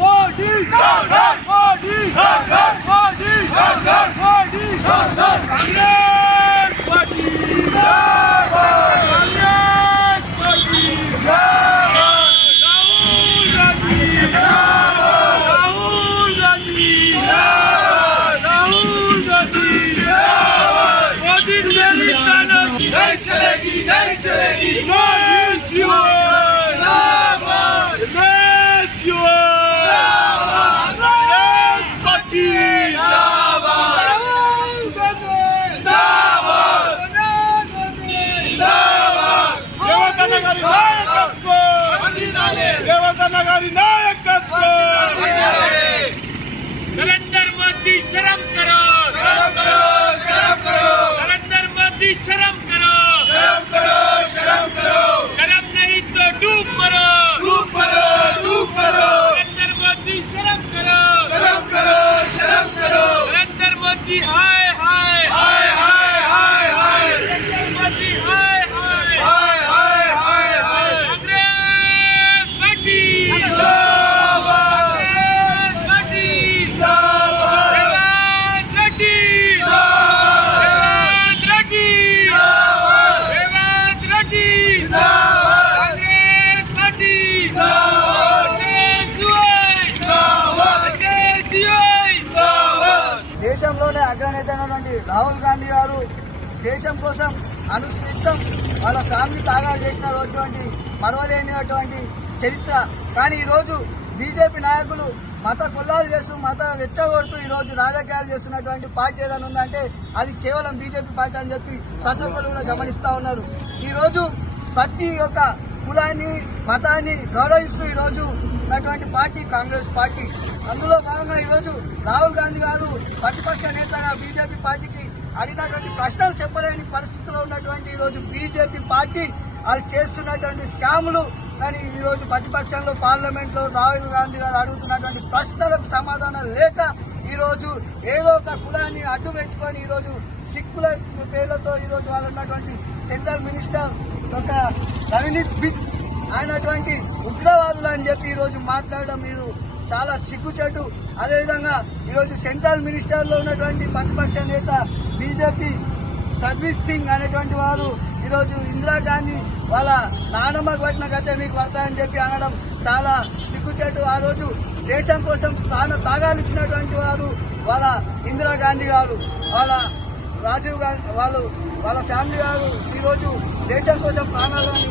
Oh, he's gone! is mine! దేశంలోనే అగ్రనేత అయినటువంటి రాహుల్ గాంధీ గారు దేశం కోసం అనుసృతం వాళ్ళ ఫ్యామిలీ త్యాగాలు చేసినటువంటి మరవలేనిటువంటి చరిత్ర. కానీ ఈరోజు బీజేపీ నాయకులు మత కుల్లాలు చేస్తూ మత రెచ్చగొడుతూ ఈరోజు రాజకీయాలు చేస్తున్నటువంటి పార్టీ ఏదైనా ఉందంటే అది కేవలం బీజేపీ పార్టీ అని చెప్పి ప్రతి ఒక్కరు కూడా గమనిస్తూ ఉన్నారు. ఈరోజు ప్రతి ఒక్క కులాన్ని మతాన్ని గౌరవిస్తూ ఈరోజు ఉన్నటువంటి పార్టీ కాంగ్రెస్ పార్టీ. అందులో భాగంగా ఈరోజు రాహుల్ గాంధీ గారు ప్రతిపక్ష నేతగా బీజేపీ పార్టీకి అడిగినటువంటి ప్రశ్నలు చెప్పలేని పరిస్థితిలో ఉన్నటువంటి ఈరోజు బీజేపీ పార్టీ వాళ్ళు చేస్తున్నటువంటి స్కాములు. కానీ ఈరోజు ప్రతిపక్షంలో పార్లమెంట్లో రాహుల్ గాంధీ గారు అడుగుతున్నటువంటి ప్రశ్నలకు సమాధానం లేక ఈరోజు ఏదో ఒక కులాన్ని అడ్డు పెట్టుకొని ఈరోజు సిక్కుల పేర్లతో ఈరోజు వాళ్ళు ఉన్నటువంటి సెంట్రల్ మినిస్టర్ ఒక రవినీత్ బిట్ అయినటువంటి ఉగ్రవాదులు అని చెప్పి ఈరోజు మాట్లాడడం మీరు చాలా సిగ్గుచేటు. అదేవిధంగా ఈరోజు సెంట్రల్ మినిస్టర్లో ఉన్నటువంటి ప్రతిపక్ష నేత బీజేపీ తద్వీర్ సింగ్ అనేటువంటి వారు ఈరోజు ఇందిరాగాంధీ వాళ్ళ నానమ్మకు పట్టిన గతే మీకు పడతాయని చెప్పి అనడం చాలా సిగ్గుచేటు. ఆ రోజు దేశం కోసం ప్రాణ త్యాగాలు ఇచ్చినటువంటి వారు వాళ్ళ ఇందిరాగాంధీ గారు. వాళ్ళ రాజీవ్ గాంధీ వాళ్ళు వాళ్ళ ఫ్యామిలీ గారు ఈరోజు దేశం కోసం ప్రాణాలని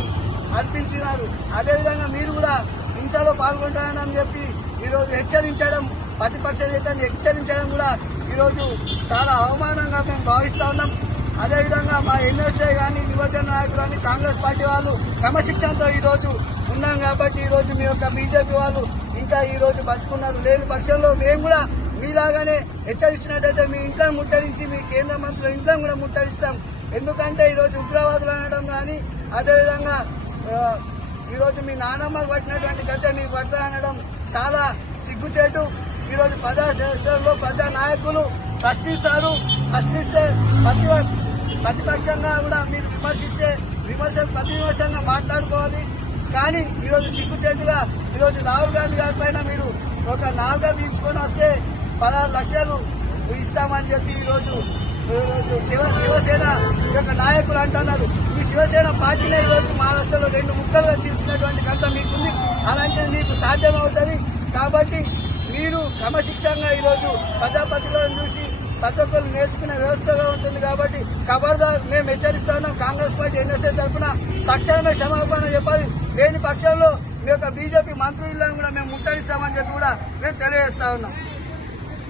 అర్పించినారు. అదేవిధంగా మీరు కూడా హింసలో పాల్గొంటారని చెప్పి ఈరోజు హెచ్చరించడం ప్రతిపక్ష నేతని హెచ్చరించడం కూడా ఈరోజు చాలా అవమానంగా మేము భావిస్తూ ఉన్నాం. అదేవిధంగా మా ఎన్ఎస్ఏ కానీ యువజన నాయకులు కానీ కాంగ్రెస్ పార్టీ వాళ్ళు క్రమశిక్షణతో ఈరోజు ఉన్నాం కాబట్టి ఈరోజు మీ యొక్క బీజేపీ వాళ్ళు ఇంకా ఈరోజు బతుకున్నారు. లేని పక్షంలో మేము కూడా మీలాగానే హెచ్చరించినట్టయితే మీ ఇంట్లో ముట్టడించి మీ కేంద్ర మంత్రుల ఇంట్లో కూడా ముట్టడిస్తాం ఎందుకంటే ఈరోజు ఉగ్రవాదులు అనడం కానీ అదేవిధంగా ఈరోజు మీ నానమ్మకు పట్టినటువంటి గత మీకు పడతా అనడం చాలా సిగ్గుచేటు. ఈరోజు ప్రజా శాస్త్రంలో ప్రజా నాయకులు ప్రశ్నిస్తారు. ప్రశ్నిస్తే ప్రతి ప్రతిపక్షంగా కూడా మీరు విమర్శిస్తే విమర్శ ప్రతి విమర్శంగా మాట్లాడుకోవాలి. కానీ ఈరోజు సిగ్గుచేటుగా ఈరోజు రాహుల్ గాంధీ గారి పైన మీరు ఒక నాలుగా తీర్చుకొని వస్తే పదహారు లక్షలు ఇస్తామని చెప్పి ఈరోజు శివ శివసేన యొక్క నాయకులు అంటున్నారు. ఈ శివసేన పార్టీనే ఈరోజు మహారాష్ట్రలో రెండు ముక్కలుగా చీల్చినటువంటి గంట మీకుంది. అలాంటిది మీకు సాధ్యమవుతుంది. కాబట్టి మీరు క్రమశిక్షంగా ఈరోజు ప్రజాపతిలను చూసి ప్రతి ఒక్కరు నేర్చుకునే వ్యవస్థగా ఉంటుంది కాబట్టి ఖబర్దార్ మేము హెచ్చరిస్తా ఉన్నాం. కాంగ్రెస్ పార్టీ ఎన్ఎస్ఏ తరఫున తక్షణమే క్షమాపణ చెప్పాలి. లేని పక్షంలో మీ యొక్క బీజేపీ మంత్రులను కూడా మేము ముట్టడిస్తామని చెప్పి కూడా మేము తెలియజేస్తా ఉన్నాం.